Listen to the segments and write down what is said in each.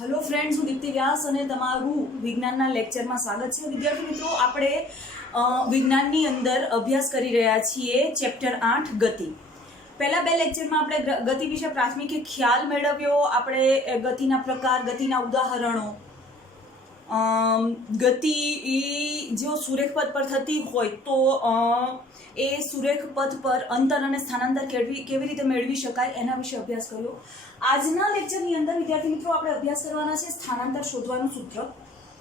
Hello friends, हूँ दीप्ति व्यास અને તમારું વિજ્ઞાનના લેક્ચરમાં સ્વાગત છે। વિદ્યાર્થી મિત્રો, આપણે વિજ્ઞાનની અંદર અભ્યાસ કરી રહ્યા છીએ ચેપ્ટર 8 ગતિ। પહેલા બે લેક્ચરમાં આપણે ગતિ વિશે પ્રાથમિક ખ્યાલ મેળવ્યો। આપણે ગતિના પ્રકાર, ગતિના ઉદાહરણો, ગતિ જો સુરેખ પથ પર થતી હોય તો એ સુરેખ પથ પર અંતર અને સ્થાનાંતર કેવી રીતે મેળવી શકાય એના વિશે અભ્યાસ કર્યો। આજના લેક્ચરની અંદર વિદ્યાર્થી મિત્રો આપણે અભ્યાસ કરવાના છે સ્થાનાંતર શોધવાનું સૂત્ર,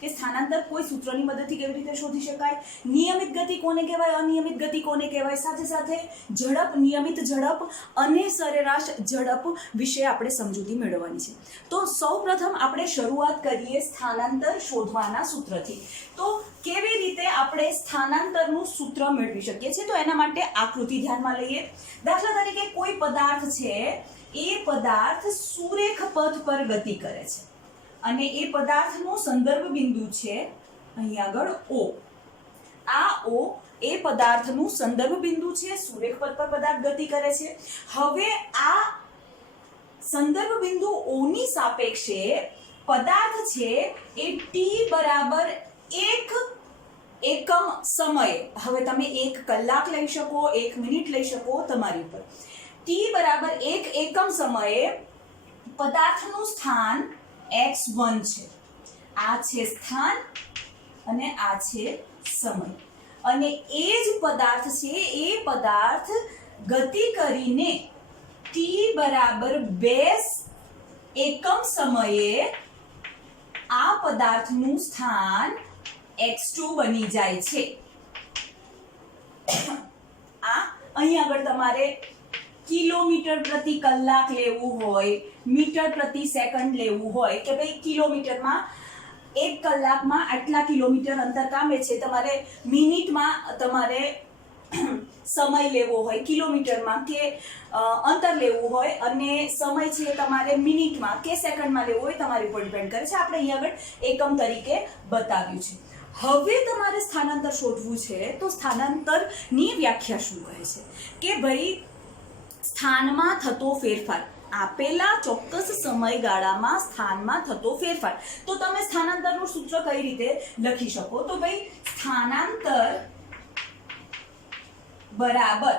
કે સ્થાનાંતર કોઈ સૂત્રની મદદથી કેવી રીતે શોધી શકાય, નિયમિત ગતિ કોને કહેવાય, અનિયમિત ગતિ કોને કહેવાય, સાથે સાથે ઝડપ, નિયમિત ઝડપ અને સરેરાશ ઝડપ વિશે આપણે સમજૂતી મેળવવાની છે। તો સૌપ્રથમ આપણે શરૂઆત કરીએ સ્થાનાંતર શોધવાના સૂત્રથી। તો કેવી રીતે આપણે સ્થાનાંતરનું સૂત્ર મેળવી શકીએ છીએ, તો એના માટે આકૃતિ ધ્યાનમાં લઈએ। દાખલા તરીકે કોઈ પદાર્થ છે, એ પદાર્થ સુરેખ પથ પર ગતિ કરે છે અને એ પદાર્થનો સંદર્ભ બિંદુ છે અહીં આગળ O। આ O એ પદાર્થનું સંદર્ભ બિંદુ છે, સુરેખ પથ પર પદાર્થ ગતિ કરે છે। હવે આ સંદર્ભ બિંદુ O ની સાપેક્ષે પદાર્થ છે એ t બરાબર 1 એકમ સમયે, હવે તમે 1 કલાક લઈ શકો, 1 મિનિટ લઈ શકો, તમારી ઉપર, t બરાબર 1 એકમ સમયે પદાર્થનું સ્થાન x1 છે। આ છે સ્થાન અને આ છે સમય, અને એ જ પદાર્થ છે, એ પદાર્થ ગતિ કરીને t બરાબર 2 એકમ સમયે આ પદાર્થનું સ્થાન x2 બની જાય છે। આ અહીં આગળ તમારે કિલોમીટર પ્રતિ કલાક લેવું હોય, મીટર પ્રતિ સેકન્ડ લેવું હોય, કે ભાઈ કિલોમીટરમાં 1 કલાકમાં આટલા કિલોમીટર અંતર કામે છે, તમારે મિનિટમાં તમારે સમય લેવો હોય, કિલોમીટરમાં કે અંતર લેવું હોય, અને સમય છે તમારે મિનિટમાં કે સેકન્ડમાં લેવો હોય, તમારી ઉપર ડિપેન્ડ કરે છે। આપણે અહીં આગળ એકમ તરીકે બતાવ્યું છે। હવે તમારે સ્થાનાંતર શોધવું છે, તો સ્થાનાંતરની વ્યાખ્યા શું કહે છે કે ભાઈ સ્થાનમાં થતો ફેરફાર, આપેલા ચોક્કસ સમયગાળામાં સ્થાનમાં થતો ફેરફાર। તો તમે સ્થાનાંતરનું સૂત્ર કઈ રીતે લખી શકો, તો ભાઈ સ્થાનાંતર બરાબર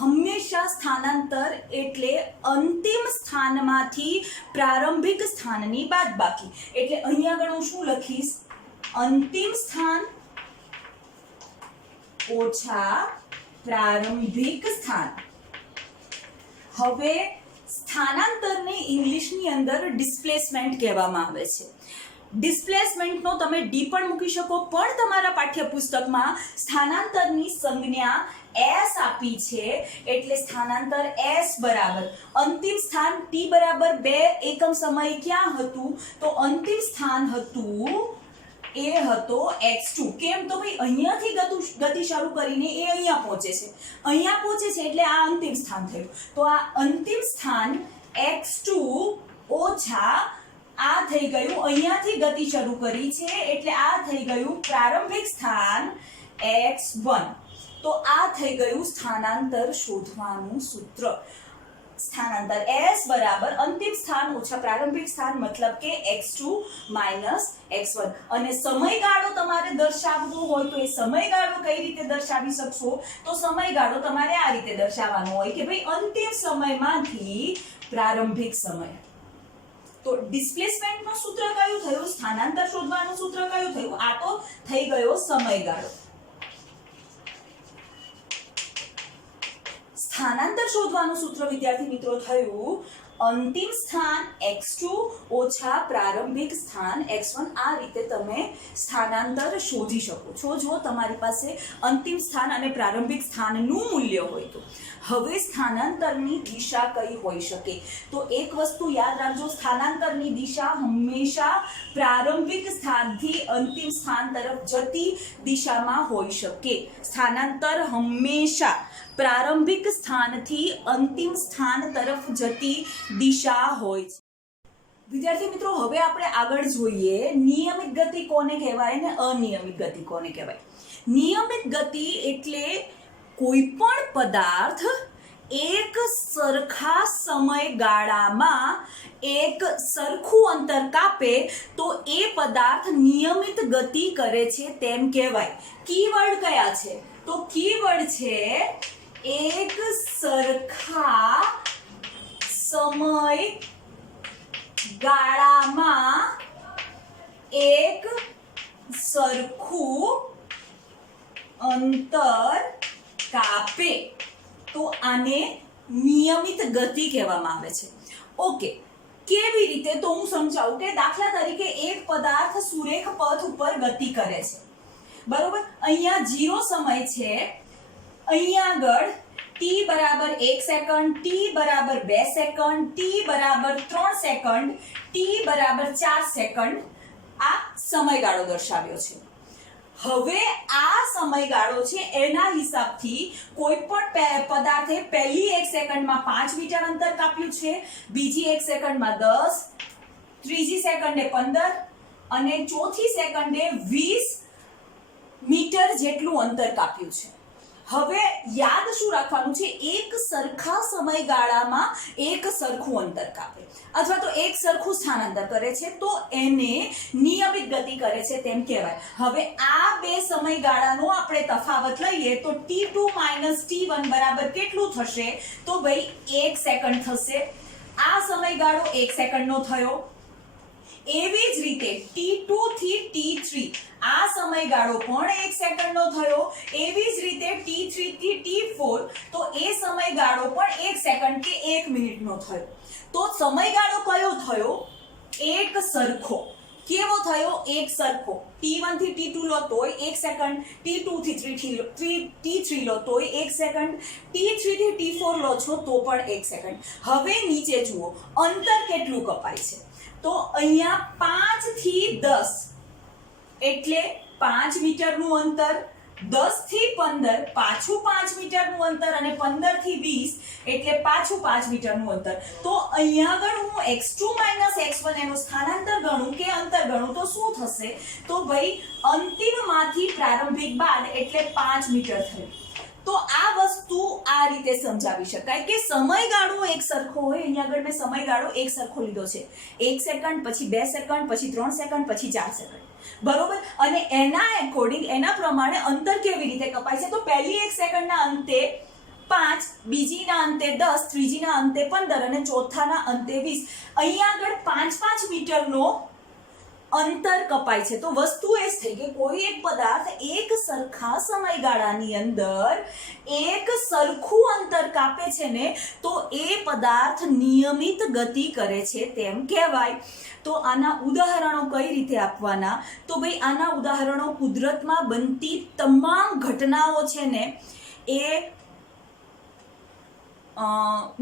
હંમેશા સ્થાનાંતર એટલે અંતિમ સ્થાનમાંથી પ્રારંભિક સ્થાનની બાદબાકી। એટલે અહીંયા આગળ હું શું લખીશ, અંતિમ સ્થાન ઓછા પ્રારંભિક સ્થાન। હવે સ્થાનાંતરને ઇંગ્લિશની અંદર ડિસ્પ્લેસમેન્ટ કહેવામાં આવે છે। ડિસ્પ્લેસમેન્ટનો તમે ડી પણ મૂકી શકો, પણ તમારા પાઠ્યપુસ્તકમાં સ્થાનાંતરની સંજ્ઞા s આપી છે, એટલે સ્થાનાંતર s બરાબર અંતિમ સ્થાન t બરાબર 2 એકમ સમય ક્યાં હતું, તો અંતિમ સ્થાન હતું એ હતો x2। કેમ, તો ભાઈ અહીંયાથી ગતિ શરૂ કરીને એ અહીંયા પહોંચે છે, અહીંયા પહોંચે છે એટલે આ અંતિમ સ્થાન થયું। તો આ અંતિમ સ્થાન x2 ઓછા આ થઈ ગયું, અહીંયાથી ગતિ શરૂ કરી છે એટલે આ થઈ ગયું પ્રારંભિક સ્થાન x1। તો આ થઈ ગયું સ્થાનાંતર શોધવાનું સૂત્ર। સ્થાનાંતર s બરાબર અંતિમ સ્થાન ઓછા પ્રારંભિક સ્થાન, મતલબ કે x2 માઇનસ x1। અને સમયગાળો તમારે દર્શાવવો હોય તો એ સમયગાળો કઈ રીતે દર્શાવી શકશો, તો સમયગાળો તમારે આ રીતે દર્શાવવાનો હોય કે ભાઈ અંતિમ સમયમાંથી પ્રારંભિક સમય। તો ડિસ્પ્લેસમેન્ટનું સૂત્ર કયું થયું, સ્થાનાંતર શોધવાનું સૂત્ર કયું થયું, આ તો થઈ ગયો સમયગાળો। સ્થાનાંતર શોધવાનું સૂત્ર વિદ્યાર્થી મિત્રો થયું અંતિમ સ્થાન x2 ઓછા પ્રારંભિક સ્થાન x1। આ રીતે તમે સ્થાનાંતર શોધી શકો છો જો તમારી પાસે અંતિમ સ્થાન અને પ્રારંભિક સ્થાનનું મૂલ્ય હોય તો। હવે સ્થાનાંતરની દિશા કઈ હોઈ શકે, તો એક વસ્તુ યાદ રાખજો, સ્થાનાંતરની દિશા હંમેશા પ્રારંભિક સ્થાનથી અંતિમ સ્થાન તરફ જતી દિશામાં હોઈ શકે। સ્થાનાંતર હંમેશા પ્રારંભિક સ્થાનથી અંતિમ સ્થાન તરફ જતી દિશા હોય છે। વિદ્યાર્થી મિત્રો, હવે આપણે આગળ જોઈએ નિયમિત ગતિ કોને કહેવાય ને અનિયમિત ગતિ કોને કહેવાય। નિયમિત ગતિ એટલે કોઈ પણ પદાર્થ એક સરખા સમયગાળામાં એક સરખું અંતર કાપે તો એ પદાર્થ નિયમિત ગતિ કરે છે તેમ કહેવાય. કીવર્ડ કયા છે? તો કીવર્ડ છે એક સરખા સમયગાળામાં એક સરખું અંતર કાપે તો આને નિયમિત ગતિ કહેવામાં આવે છે. ઓકે, કેવી રીતે? તો હું સમજાવું કે દાખલા તરીકે એક પદાર્થ સુરેખ પથ ઉપર ગતિ કરે છે, બરોબર. અહીંયા 0 સમય છે, અહીંયા આગળ t બરાબર 1 સેકન્ડ, t બરાબર 2 સેકન્ડ, t બરાબર 3 સેકન્ડ, t બરાબર 4 સેકન્ડ આ સમયગાળો દર્શાવ્યો છે. હવે આ સમયગાળો છે એના હિસાબથી કોઈ પણ પદાર્થે પહેલી 1 સેકન્ડમાં 5 મીટર અંતર કાપ્યું છે, બીજી 1 સેકન્ડમાં 10, ત્રીજી સેકન્ડે 15 અને ચોથી સેકન્ડે 20 મીટર જેટલું અંતર કાપ્યું છે. હવે યાદ શું રાખવાનું છે? એક સરખા સમયગાળામાં એક સરખું અંતર કાપે અથવા તો એક સરખું સ્થાનાંતર કરે છે તો એને નિયમિત ગતિ કરે છે તેમ કહેવાય. હવે આ બે સમયગાળાનો આપણે તફાવત લઈએ તો t2 - t1 બરાબર કેટલું થશે? તો ભાઈ 1 સેકન્ડ થશે. આ સમયગાળો 1 સેકન્ડનો થયો. એવી જ રીતે t2 થી t3 આ સમયગાળો પણ 1 સેકન્ડનો થયો. એવી જ રીતે t3 થી t4 તો એ સમયગાળો પણ 1 સેકન્ડ કે 1 મિનિટનો થયો. તો સમયગાળો કયો થયો? એક સરખો. કેવો થયો? એક સરખો. t1 થી t2 લો તોય 1 સેકન્ડ, t2 થી t3 લો તોય 1 સેકન્ડ, t3 થી t4 લો છો તો પણ 1 સેકન્ડ. હવે નીચે જુઓ અંતર કેટલું કપાય છે. તો અહીંયા 5 થી 10 એટલે 5 મીટરનું અંતર, 10 થી 15 પાછું 5 મીટરનું અંતર અને 15 થી 20 એટલે પાછું 5 મીટરનું અંતર. તો અહીંયા આગળ હું x2 - x1 એનું સ્થાનાંતર ગણું કે અંતર ગણું તો શું થશે? તો ભાઈ અંતિમમાંથી પ્રારંભિક બાદ એટલે 5 મીટર થયું. તો આ વસ્તુ આ રીતે સમજાવી શકાય કે સમયગાળો એક સરખો હોય. અહીંયા આગળ મેં સમયગાળો એક સરખો લીધો છે. 1 સેકન્ડ, પછી 2 સેકન્ડ, પછી 3 સેકન્ડ, પછી 4 સેકન્ડ, બરોબર. અને એના એકોર્ડિંગ એના પ્રમાણે અંતર કેવી રીતે કપાય છે? તો પહેલી 1 સેકન્ડના અંતે 5, બીજીના અંતે 10, ત્રીજીના અંતે 15 અને ચોથાના અંતે 20. અહીંયા આગળ 5-5 મીટરનો અંતર કપાય છે. તો વસ્તુ એ જ થઈ કે કોઈ એક પદાર્થ એક સરખા સમયગાળાની અંદર એક સરખું અંતર કાપે છે ને તો એ પદાર્થ નિયમિત ગતિ કરે છે તેમ કહેવાય. તો આના ઉદાહરણો કઈ રીતે આપવાના? તો ભાઈ આના ઉદાહરણો કુદરતમાં બનતી તમામ ઘટનાઓ છે ને એ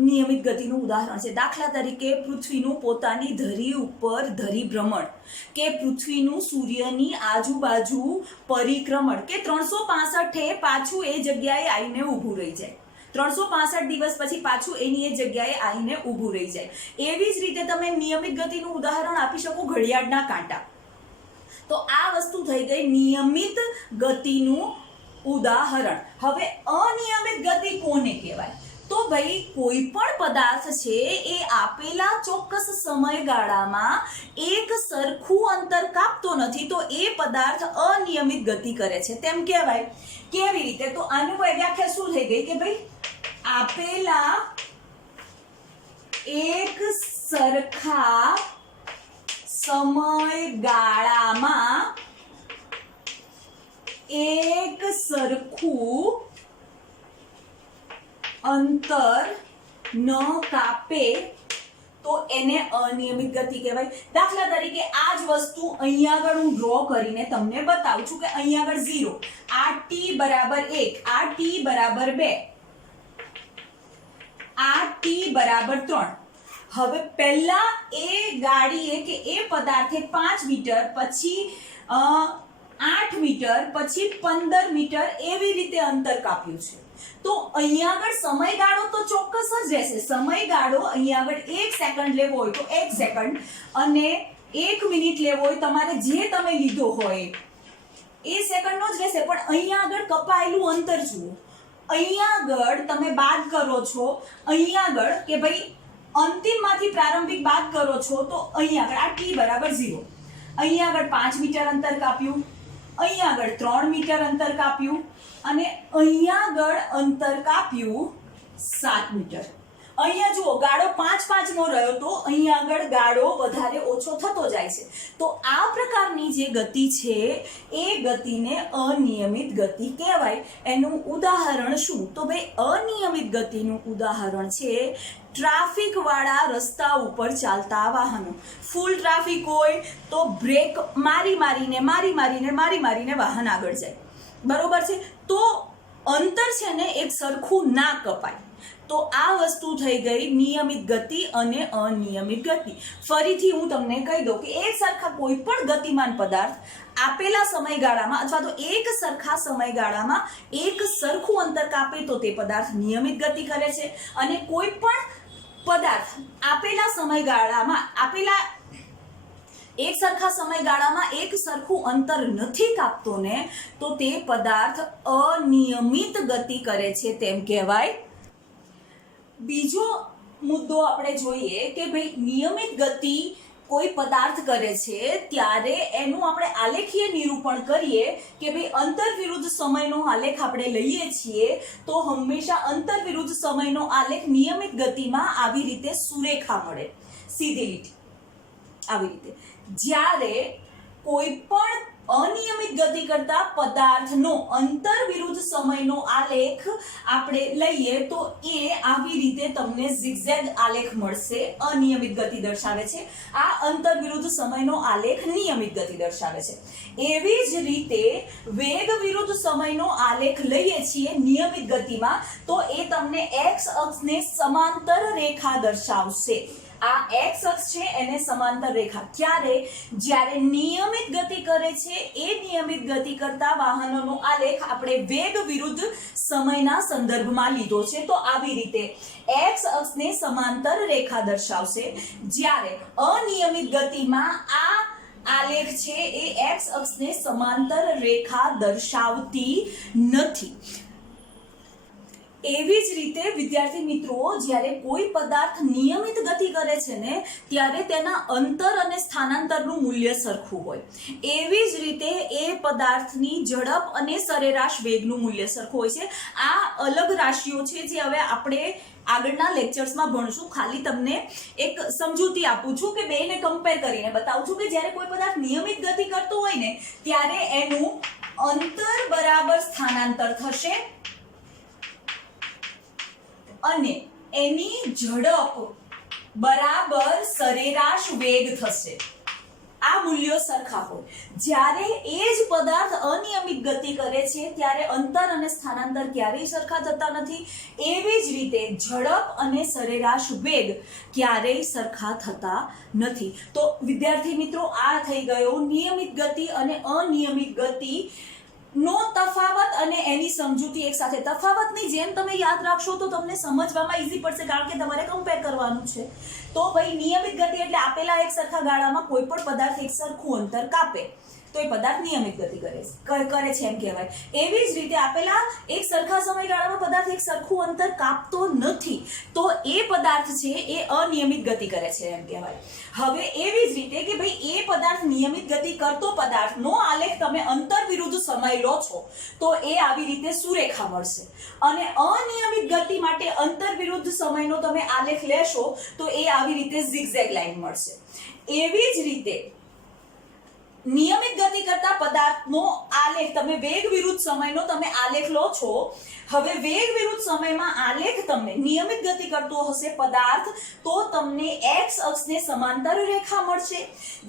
નિયમિત ગતિનું ઉદાહરણ છે. દાખલા તરીકે પૃથ્વીનું પોતાની ધરી ઉપર ધરી ભ્રમણ, કે પૃથ્વીનું સૂર્યની આજુબાજુ પરિક્રમણ, કે 365 પાછું એ જગ્યાએ આવીને ઊભું રહી જાય. 365 દિવસ પછી પાછું એની એ જગ્યાએ આવીને ઊભું રહી જાય. એવી જ રીતે તમે નિયમિત ગતિનું ઉદાહરણ આપી શકો ઘડિયાળના કાંટા. તો આ વસ્તુ થઈ ગઈ નિયમિત ગતિનું ઉદાહરણ. હવે અનિયમિત ગતિ કોને કહેવાય? તો ભાઈ કોઈ પણ પદાર્થ છે એ આપેલા ચોક્કસ સમયગાળામાં એક સરખું અંતર કાપતો નથી તો એ પદાર્થ અનિયમિત ગતિ કરે છે તેમ કહેવાય. કેવી રીતે? તો આનું વ્યાખ્યા શું થઈ ગઈ કે ભાઈ આપેલા એક સરખા સમયગાળામાં એક સરખું અંતર ન કાપે તો એને અનિયમિત ગતિ કહેવાય. દાખલા તરીકે આ જ વસ્તુ અહીંયા આગળ હું ડ્રો કરીને તમને બતાવું છું કે અહીંયા આગળ 0, આ t બરાબર 1, આ t બરાબર 2, આ t બરાબર 3. હવે પહેલા એ ગાડીએ કે એ પદાર્થે 5 મીટર, પછી 8 મીટર, પછી 15 મીટર એવી રીતે અંતર કાપ્યું છે. તો અહીંયા આગળ સમયગાળો તો ચોક્કસ જ રહેશે. સમયગાળો અહીંયા આગળ 1 સેકન્ડ લેવો હોય તો 1 સેકન્ડ અને 1 મિનિટ લેવો હોય તમારે જે તમે લીધો હોય એ સેકન્ડનો જ રહેશે. પણ અહીંયા આગળ કપાયેલું અંતર જુઓ, અહીંયા આગળ તમે બાદ કરો છો, અહીંયા આગળ કે ભાઈ અંતિમમાંથી પ્રારંભિક બાદ કરો છો તો અહીંયા આગળ આ t બરાબર 0, અહીંયા આગળ 5 મીટર અંતર કાપ્યું, અહીંયા આગળ 3 મીટર અંતર કાપ્યું અને અહીંયા આગળ અંતર કાપ્યું 7 મીટર. અહીંયા જુઓ ગાળો 5-5 નો રહ્યો તો અહીંયા આગળ ગાળો વધારે ઓછો થતો જાય છે. તો આ પ્રકારની જે ગતિ છે એ ગતિને અનિયમિત ગતિ કહેવાય. એનું ઉદાહરણ શું? તો ભાઈ અનિયમિત ગતિનું ઉદાહરણ છે ટ્રાફિક વાળા રસ્તા ઉપર ચાલતા વાહનો. ફૂલ ટ્રાફિક હોય તો બ્રેક મારી મારીને વાહન આગળ જાય, બરોબર છે. તો અંતર છે ને એક સરખું ના કપાય. તો આ વસ્તુ થઈ ગઈ નિયમિત ગતિ અને અનિયમિત ગતિ. ફરીથી હું તમને કહી દઉં કે એક સરખા કોઈ પણ ગતિમાન પદાર્થ આપેલા સમયગાળામાં અથવા તો એક સરખા સમયગાળામાં એક સરખું અંતર કાપે તો તે પદાર્થ નિયમિત ગતિ કરે છે, અને કોઈ પણ પદાર્થ આપેલા સમયગાળામાં એક સરખા સમયગાળામાં એક સરખું અંતર નથી કાપતો ને તો તે પદાર્થ અનિયમિત ગતિ કરે છે તેમ કહેવાય. બીજો મુદ્દો આપણે જોઈએ કે ભાઈ નિયમિત ગતિ કોઈ પદાર્થ કરે છે ત્યારે એનું આપણે આલેખીય નિરૂપણ કરીએ કે ભાઈ અંતર વિરુદ્ધ સમયનો આલેખ આપણે લઈએ છીએ તો હંમેશા અંતર વિરુદ્ધ સમયનો આલેખ નિયમિત ગતિમાં આવી રીતે સુરેખા મળે, સીધી લીટી આવી રીતે. જ્યારે કોઈ પણ અનિયમિત ગતિ કરતા પદાર્થનો અંતર વિરુદ્ધ સમયનો આલેખ આપણે લઈએ તો એ આવી રીતે તમને zigzag આલેખ મળશે, અનિયમિત ગતિ દર્શાવે છે. આ અંતર વિરુદ્ધ સમયનો આલેખ નિયમિત ગતિ દર્શાવે છે. એવી જ રીતે વેગ વિરુદ્ધ સમયનો આલેખ લઈએ છીએ નિયમિત ગતિમાં તો એ તમને x અક્ષને સમાંતર રેખા દર્શાવશે. આ x અક્ષ છે એને સમાંતર રેખા. ક્યારે? જ્યારે નિયમિત ગતિ કરે છે એ નિયમિત ગતિ કરતા વાહનોનો આલેખ આપણે વેગ વિરુદ્ધ સમયના સંદર્ભમાં લીધો છે તો આવી રીતે x અક્ષને સમાંતર રેખા દર્શાવશે. જ્યારે અનિયમિત ગતિમાં આ આલેખ છે એ x અક્ષને સમાંતર રેખા દર્શાવતી નથી. એવી જ રીતે વિદ્યાર્થી મિત્રો જ્યારે કોઈ પદાર્થ નિયમિત ગતિ કરે છે ને ત્યારે તેના અંતર અને સ્થાનાંતરનું મૂલ્ય સરખું હોય. એવી જ રીતે એ પદાર્થની ઝડપ અને સરેરાશ વેગનું મૂલ્ય સરખું હોય છે. આ અલગ રાશિઓ છે જે હવે આપણે આગળના લેક્ચર્સમાં ભણશું. ખાલી તમને એક સમજૂતી આપું છું કે બેને કમ્પેર કરીને બતાવું છું કે જ્યારે કોઈ પદાર્થ નિયમિત ગતિ કરતો હોય ને ત્યારે એનું અંતર બરાબર સ્થાનાંતર થશે અને એની ઝડપ બરાબર સરેરાશ વેગ થશે. આ મૂલ્યો સરખા હોય. જ્યારે એ જ પદાર્થ અનિયમિત ગતિ કરે છે ત્યારે અંતર અને સ્થાનાંતર ક્યારેય સરખા થતા નથી. એવી જ રીતે ઝડપ અને સરેરાશ વેગ ક્યારેય સરખા થતા નથી. તો વિદ્યાર્થી મિત્રો આ થઈ ગયો નિયમિત ગતિ અને અનિયમિત ગતિ નો તફાવત અને એની સમજૂતી એક સાથે. તફાવતની જેમ તમે યાદ રાખશો તો તમને સમજવામાં ઈઝી પડશે કારણ કે તમારે કમ્પેર કરવાનું છે. તો ભાઈ નિયમિત ગતિ એટલે આપેલા એક સરખા ગાળામાં કોઈ પણ પદાર્થ એક સરખું અંતર કાપે તો એ પદાર્થ નિયમિત ગતિ કરે છે એમ કહેવાય. એવી જ રીતે આપેલા એક સરખા સમયગાળામાં પદાર્થ એક સરખું અંતર કાપતો નથી તો એ પદાર્થ છે એ અનિયમિત ગતિ કરે છે એમ કહેવાય. હવે એવી જ રીતે કે ભાઈ એ પદાર્થ નિયમિત ગતિ કરતો પદાર્થનો આલેખ તમે અંતર વિરુદ્ધ સમય લો છો તો એ આવી રીતે સુરેખા મળશે, અને અનિયમિત ગતિ માટે અંતર વિરુદ્ધ સમયનો તમે આલેખ લેશો તો એ આવી રીતે zigzag લાઈન મળશે. એવી જ રીતે નિયમિત ગતિ કરતા પદાર્થનો આલેખ તમે વેગ વિરુદ્ધ સમયનો તમે આલેખ લો છો. હવે વેગ વિરુદ્ધ સમયમાં આલેખ તમને નિયમિત ગતિ કરતો હશે પદાર્થ તો તમને x અક્ષને સમાંતર રેખા મળશે.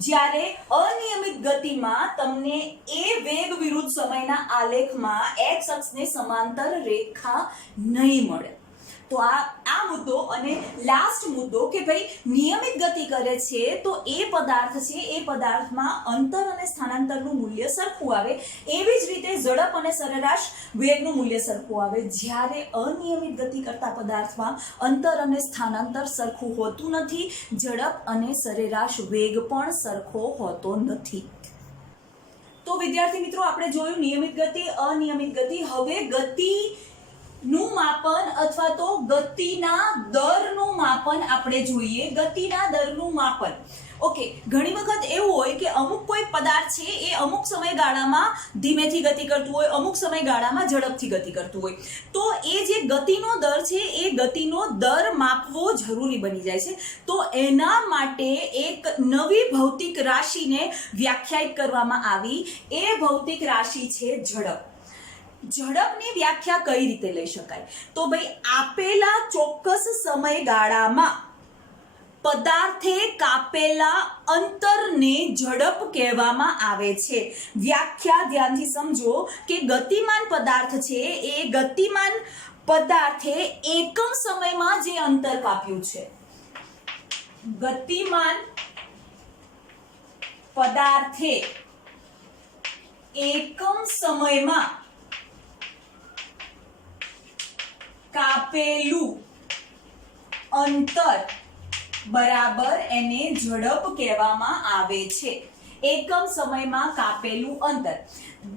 જ્યારે અનિયમિત ગતિમાં તમને એ વેગ વિરુદ્ધ સમયના આલેખમાં x અક્ષને સમાંતર રેખા નહીં મળે. તો આ મુદ્દો. અને લાસ્ટ મુદ્દો કે ભાઈ નિયમિત ગતિ કરે છે તો એ પદાર્થ છે એ પદાર્થમાં અંતર અને સ્થાનાંતરનું મૂલ્ય સરખું આવે. એવી જ રીતે ઝડપ અને સરેરાશ વેગનું મૂલ્ય સરખું આવે. જ્યારે અનિયમિત ગતિ કરતા પદાર્થમાં અંતર અને સ્થાનાંતર સરખું હોતું નથી, ઝડપ અને સરેરાશ વેગ પણ સરખો હોતો નથી. તો વિદ્યાર્થી મિત્રો આપણે જોયું નિયમિત ગતિ, અનિયમિત ગતિ. હવે ગતિ નું માપન અથવા તો ગતિના દરનું માપન આપણે જોઈએ. ગતિના દરનું માપન. ઓકે, ઘણી વખત એવું હોય કે અમુક કોઈ પદાર્થ છે એ અમુક સમયગાળામાં ધીમેથી ગતિ કરતું હોય, અમુક સમયગાળામાં ઝડપથી ગતિ કરતું હોય. તો એ જે ગતિનો દર છે એ ગતિનો દર માપવો જરૂરી બની જાય છે. તો એના માટે એક નવી ભૌતિક રાશિને વ્યાખ્યાયિત કરવામાં આવી. એ ભૌતિક રાશિ છે ઝડપ. ઝડપની વ્યાખ્યા કઈ રીતે લઈ શકાય? તો ભાઈ, આપેલા ચોક્કસ સમયગાળામાં પદાર્થે કાપેલા અંતરને ઝડપ કહેવામાં આવે છે. વ્યાખ્યા ધ્યાનથી સમજો કે ગતિમાન પદાર્થ છે એ ગતિમાન પદાર્થે એકમ સમયમાં જે અંતર કાપ્યું છે, ગતિમાન પદાર્થે એકમ સમયમાં કાપેલું અંતર બરાબર એને ઝડપ કહેવામાં આવે છે. એકમ સમયમાં કાપેલું અંતર.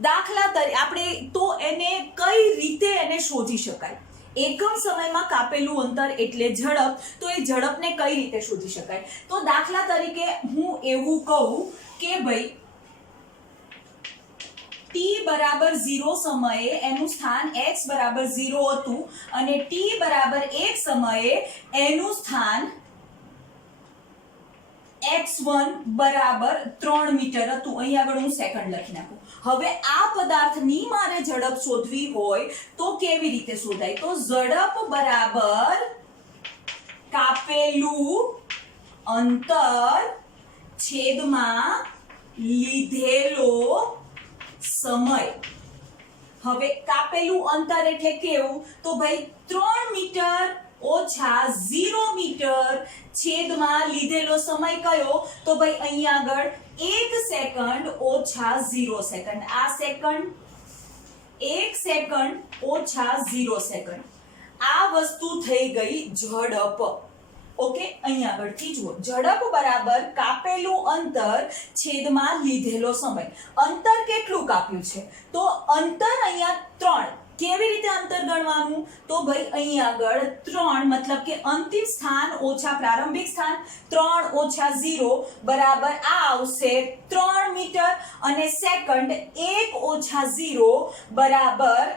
દાખલા તરીકે આપણે તો એને કઈ રીતે એને શોધી શકાય? એકમ સમયમાં કાપેલું અંતર એટલે ઝડપ. તો એ ઝડપને કઈ રીતે શોધી શકાય? તો દાખલા તરીકે હું એવું કહું કે ભાઈ t બરાબર 0 સમયે એનું સ્થાન x બરાબર 0 હતું અને t બરાબર 1 સમયે એનું સ્થાન x1 બરાબર 3 મીટર હતું. અહીં આગળ હું સેકન્ડ લખી નાખું. હવે આ પદાર્થની મારે ઝડપ શોધવી હોય તો કેવી રીતે શોધાય? તો ઝડપ બરાબર કાપેલું અંતર છેદમાં લીધેલો સમય. હવે કાપેલું અંતર એટલે કેવું? તો ભાઈ 3 મીટર ઓછા 0 મીટર છેદમાં લીધેલો સમય કયો? તો ભાઈ અહીં આગળ 1 સેકન્ડ ઓછા 0 સેકન્ડ. આ સેકન્ડ 1 સેકન્ડ ઓછા 0 સેકન્ડ. આ વસ્તુ થઈ ગઈ ઝડપ. ઓકે, અહીં આગળથી જુઓ. ઝડપ બરાબર કાપેલું અંતર છેદમાં લીધેલો સમય. અંતર કેટલું કાપ્યું છે? તો અંતર અહીંયા 3. કેવી રીતે અંતર ગણવાનું? તો ભાઈ અહીં આગળ 3 મતલબ કે અંતિમ સ્થાન ઓછા પ્રારંભિક સ્થાન 3 ઓછા 0 બરાબર આ આવશે 3 મીટર અને સેકન્ડ 1 ઓછા 0 બરાબર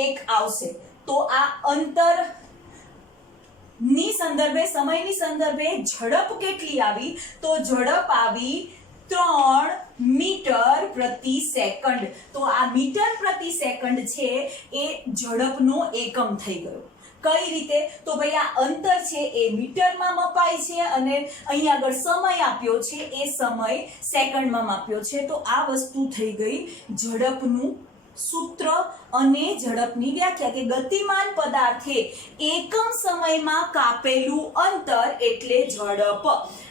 1 આવશે. તો આ અંતર ની સંદર્ભે, સમયની સંદર્ભે ઝડપ કેટલી આવી? તો ઝડપ આવી 3 મીટર પ્રતિ સેકન્ડ. તો આ મીટર પ્રતિ સેકન્ડ છે એ ઝડપનો એકમ થઈ ગયો. કઈ રીતે? તો ભાઈ આ અંતર છે એ મીટરમાં મપાય છે અને અહીં આગળ સમય આપ્યો છે એ સમય સેકન્ડમાં માપ્યો છે. તો આ વસ્તુ થઈ ગઈ ઝડપનું સૂત્ર અને ઝડપની વ્યાખ્યા કે ગતિમાન પદાર્થે એકમ સમયમાં કાપેલું અંતર એટલે ઝડપ.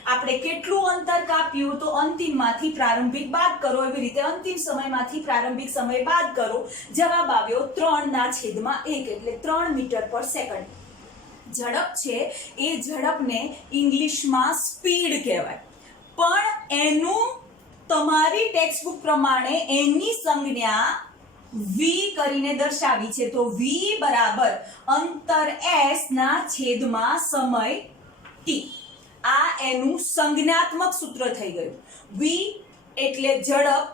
આપણે કેટલું અંતર કાપ્યું? તો અંતિમમાંથી પ્રારંભિક બાદ કરો. એવી રીતે અંતિમ સમયમાંથી પ્રારંભિક સમય બાદ કરો. જવાબ આવ્યો 3/1 એટલે 3 મીટર પર સેકન્ડ. ઝડપ છે એ ઝડપને ઇંગ્લિશમાં સ્પીડ કહેવાય, પણ એનું તમારી ટેક્સ્ટબુક પ્રમાણે એની સંજ્ઞા v કરીને દર્શાવી છે. તો v બરાબર અંતર s ના છેદમાં સમય t. આ એનું સંજ્ઞાત્મક સૂત્ર થઈ ગયું. v એટલે ઝડપ.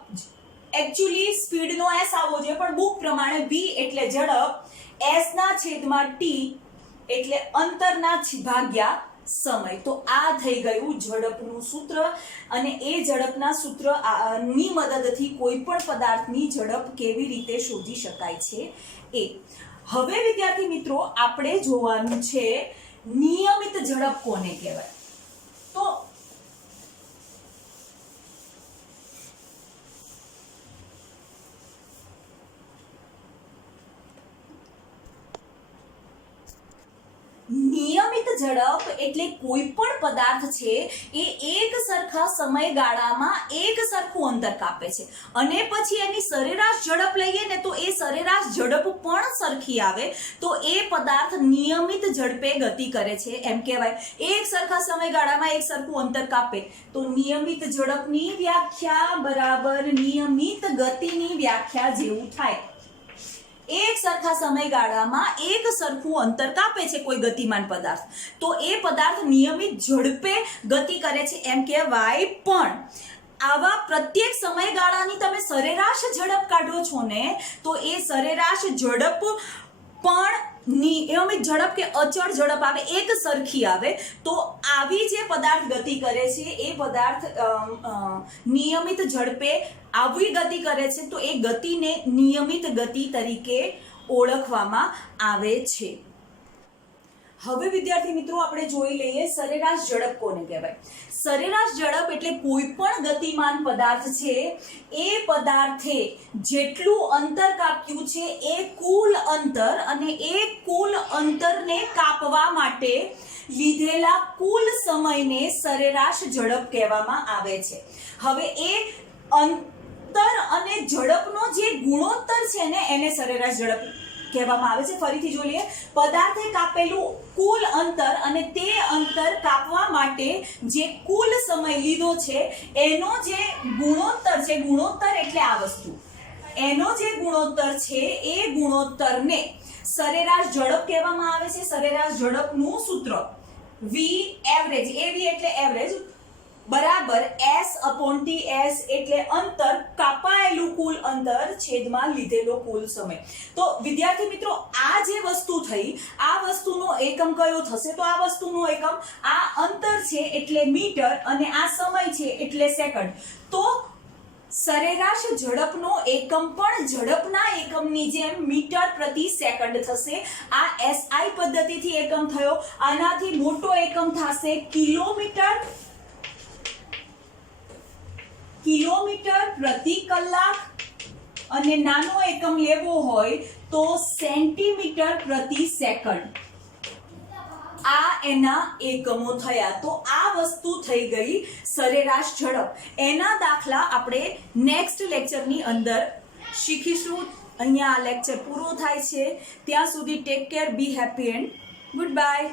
એકચ્યુઅલી સ્પીડનો s આવવો જોઈએ, પણ બુક પ્રમાણે v એટલે ઝડપ, s ના છેદમાં t એટલે અંતરના ભાગ્યા સમય. તો આ થઈ ગયું ઝડપનું સૂત્ર અને એ ઝડપના સૂત્ર ની મદદથી કોઈ પણ પદાર્થની ઝડપ કેવી રીતે શોધી શકાય છે એ. હવે વિદ્યાર્થી મિત્રો આપણે જોવાનું છે નિયમિત ઝડપ કોને કહેવાય? તો નિયમિત ઝડપ એટલે કોઈ પણ પદાર્થ છે એ એક સરખા સમયગાળામાં એક સરખું અંતર કાપે છે અને પછી એની સરેરાશ ઝડપ લઈએ ને તો એ સરેરાશ ઝડપ પણ સરખી આવે તો એ પદાર્થ નિયમિત ઝડપે ગતિ કરે છે એમ કહેવાય. એક સરખા સમયગાળામાં એક સરખું અંતર કાપે તો નિયમિત ઝડપની વ્યાખ્યા બરાબર નિયમિત ગતિની વ્યાખ્યા જેવું થાય. એક સરખા સમયગાળામાં એક સરખું અંતર કાપે છે કોઈ ગતિમાન પદાર્થ, તો એ પદાર્થ નિયમિત ઝડપે ગતિ કરે છે એમ કહેવાય. પણ આવા પ્રત્યેક સમયગાળાની તમે સરેરાશ ઝડપ કાઢો છો ને, તો એ સરેરાશ ઝડપ પણ નિયમિત ઝડપ કે અચળ ઝડપ આવે, એક સરખી આવે. તો આવી જે પદાર્થ ગતિ કરે છે એ પદાર્થ નિયમિત ઝડપે આવી ગતિ કરે છે, તો એ ગતિને નિયમિત ગતિ તરીકે ઓળખવામાં આવે છે. હવે વિદ્યાર્થી મિત્રો આપણે જોઈ લઈએ સરેરાશ ઝડપ કોને કહેવાય. સરેરાશ ઝડપ એટલે કોઈ પણ ગતિમાન પદાર્થ છે એ પદાર્થે જેટલું અંતર કાપ્યું છે એ કુલ અંતર, અને એ કુલ અંતરને કાપવા માટે લીધેલા કુલ સમયને સરેરાશ ઝડપ કહેવામાં આવે છે. હવે એ અંતર અને ઝડપનો જે ગુણોત્તર છે ને એને સરેરાશ ઝડપ કહેવામાં આવે છે. ફરીથી જોઈ લઈએ, પદાર્થે કાપેલું કુલ અંતર અને તે અંતર કાપવા માટે જે કુલ સમય લીધો છે એનો જે ગુણોત્તર છે, ગુણોત્તર એટલે આ વસ્તુ, એનો જે ગુણોત્તર છે એ ગુણોત્તરને સરેરાશ ઝડપ કહેવામાં આવે છે. સરેરાશ ઝડપનું સૂત્ર v એવરેજ, av એટલે એવરેજ, બરાબર s/t. s એટલે અંતર, કાપાયેલું કુલ અંતર છેદમાં લીધેલો કુલ સમય. તો વિદ્યાર્થી મિત્રો આ જે વસ્તુ થઈ, આ વસ્તુનો એકમ કયો થશે? તો આ વસ્તુનો એકમ, આ અંતર છે એટલે મીટર અને આ સમય છે એટલે સેકન્ડ. તો સરેરાશ ઝડપનો એકમ પણ ઝડપના એકમની જેમ મીટર પ્રતિ સેકન્ડ થશે. આ SI પદ્ધતિથી એકમ થયો. આનાથી મોટો એકમ થશે કિલોમીટર પ્રતિ કલાક, અને નાનો એકમ લેવો હોય તો સેન્ટીમીટર પ્રતિ સેકન્ડ. આ એના એકમો થયા. તો આ વસ્તુ થઈ ગઈ સરેરાશ ઝડપ. એના દાખલા આપણે નેક્સ્ટ લેક્ચરની અંદર શીખીશું. અહીંયા આ લેક્ચર પૂરો થાય છે. ત્યાં સુધી take care, B happy and good bye.